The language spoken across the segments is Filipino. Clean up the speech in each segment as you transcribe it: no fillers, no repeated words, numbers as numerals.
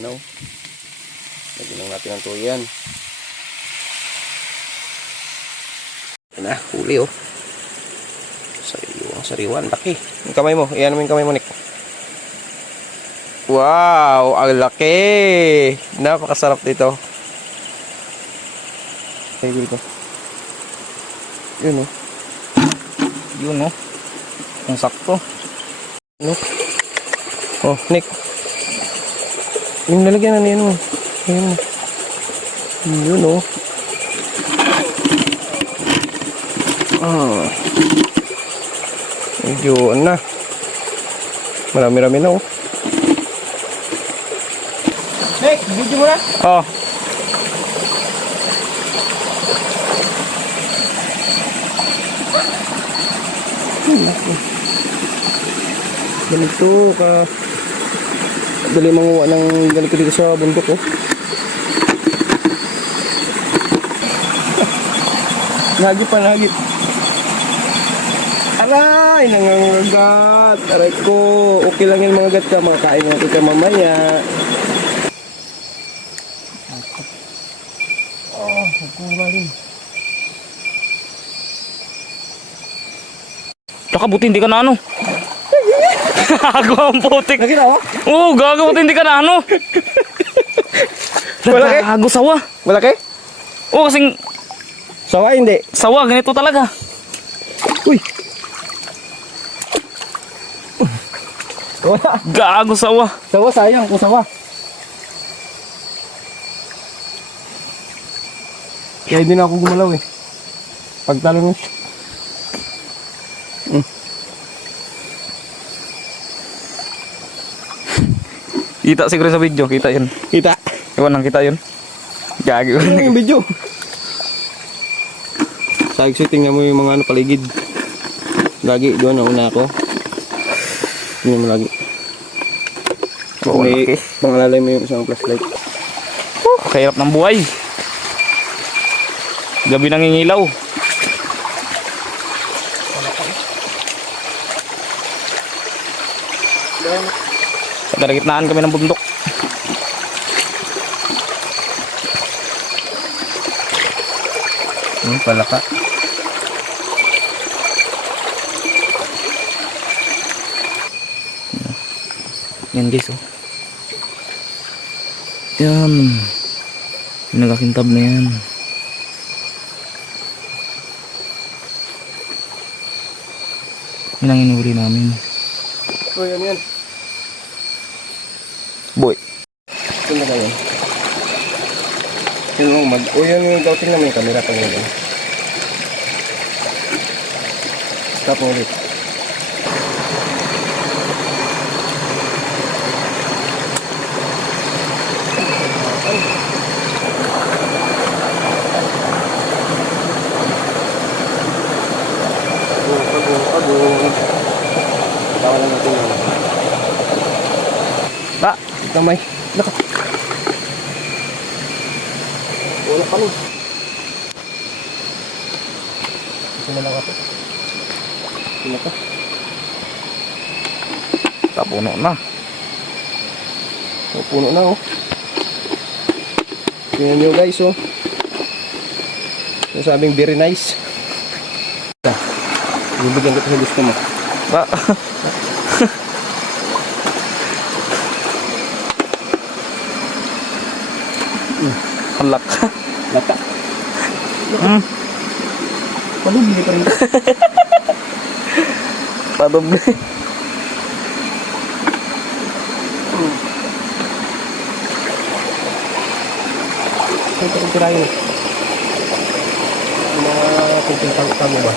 Panaw. Lagyan lang natin ang tuyan. Yan na, huli oh. Sariwan, laki. Yung kamay mo, iyan mo yung kamay mo, Nick. Wow, ang laki. Napakasarap dito. Ay, dito. Yun oh. Yun oh. Ang sakto. Ano? Oh, Nick. Yung nalagyan na niyan mo. Ayan. Yun oh. Medyo ano na. Marami-rami na oh. Nick, video mo na? Oh. Ganito ka dali manguha ng ganito dito sa bundok oh. Nagip. Aray, nangangagat. Aray ko. Okay lang yan mga gat ka. Makakain natin ka mamaya. Oh, nagkumalim. Tsaka buti hindi ka na ano. Gago ang putik. Nakita mo? Oo, gago buti hindi ka na ano. Malaki? Gago sawa. Malaki? Oo, kasing Sawa hindi. sawa, ganito talaga. Uy. Wala. Gago sawa. Sawa sayang kung sawa. Kaya hindi na ako gumalaw eh. Pagtalo mo. Kita siguro sa video, kita yun. Kita. Iwan lang kita yun. Gago. Ano yung video? Sabi ko tingnan mo yung mga ano paligid. Lagi doon nauna ako. Tingnan mo lagi. Oo, May laki. pangalalay mo yung isang flashlight. Kahirap ng buhay. Gabi nangingilaw. Sa kalagitnaan kami ng bundok. Palaka. Yan guys oh. Yan. Yung nagakintab na yan. Yan ang inuri namin. So yan. Boy. Ito na kayo. Yun lang mag... O yan yung daw tingnan mo yung camera pag yun. Stop mo ulit. Agong. Tawa lang natin yun. Ta. Kamay. Laka. Wala pa rin. Ito na lang ako. Ito na to. Tapuno na. Oh, puno na oh. Tingnan nyo guys oh. Yung sabing very nice. Bibigyan ko ito sa gusto mo. Ta. Halak. Lata. Padubli pa rin. Padubli. Ito ang tirayo. Yung mga kunting tago ba?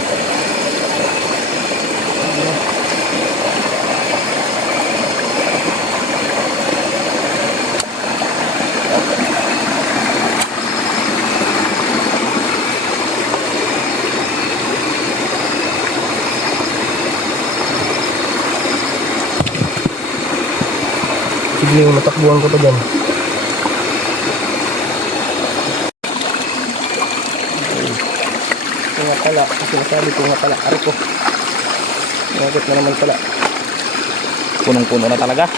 Sige, matakbuhan ko pa dyan. Ito nga pala, sinasabi ko nga pala, ari ko. Nagot na naman pala. Punong-puno na talaga.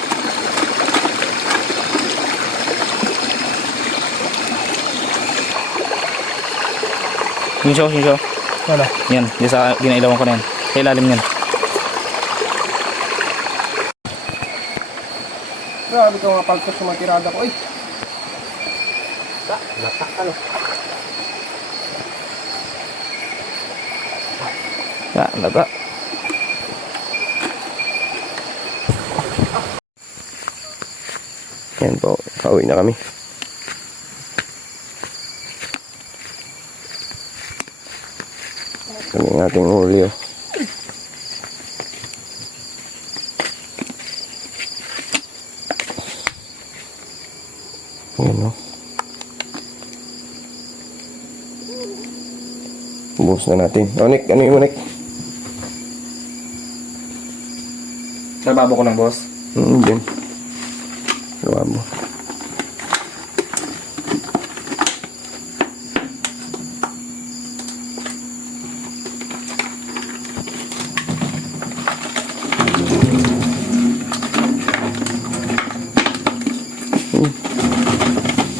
Yung show. Wala. Yan, yung sa ginailawan ko na yan. Sa ilalim yan. Grabe ka mga paltos sa mga tirada ko. Ay! Latak ano? Lata. Yan po, pauwi na kami. Kami ang ating uli oh. Yan oh. Buhos na natin. Onik, ano yung Onik? Sa babo ko ng boss. Yan. Luwabo.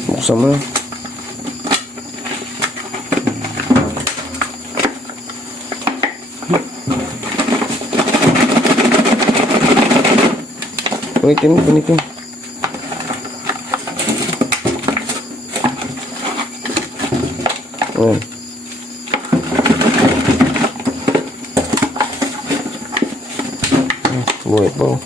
Buksan mo na. Punitin. Ayan. Buhay pa oh.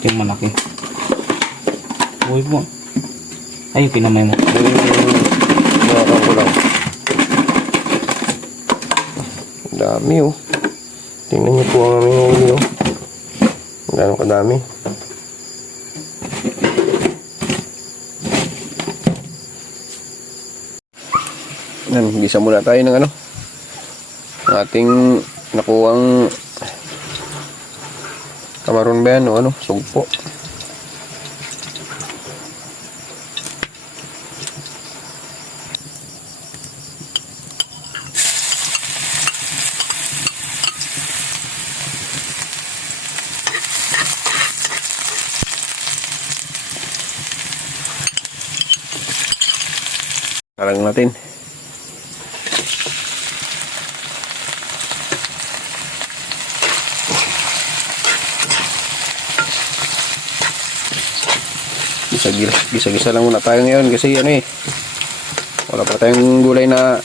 Yung malaki. Buhay mo. Ay, pinamay mo. Nakakang ko lang. Dami oh. Tingnan niyo po ang aming huli oh. Gano'ng kadami. Yan, gisa muna tayo ng ano. Ng ating nakuwang kamaron ba yan o ano, sugpo. Karang natin. Gisa-gisa lang muna tayo ngayon kasi ano eh, wala pa tayong gulay na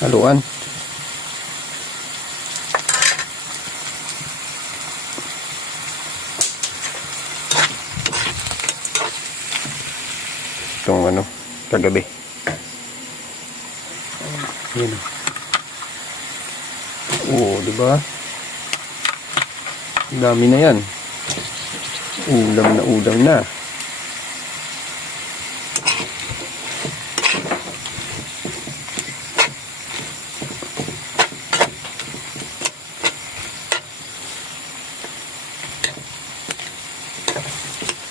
haluan. Itong ano, kagabi. Yan. Oo, diba? Dami na yan. Ulam na.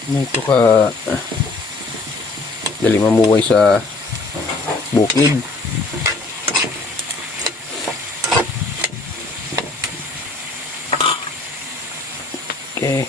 Ito ka dali mamuhay sa bukid. Okay.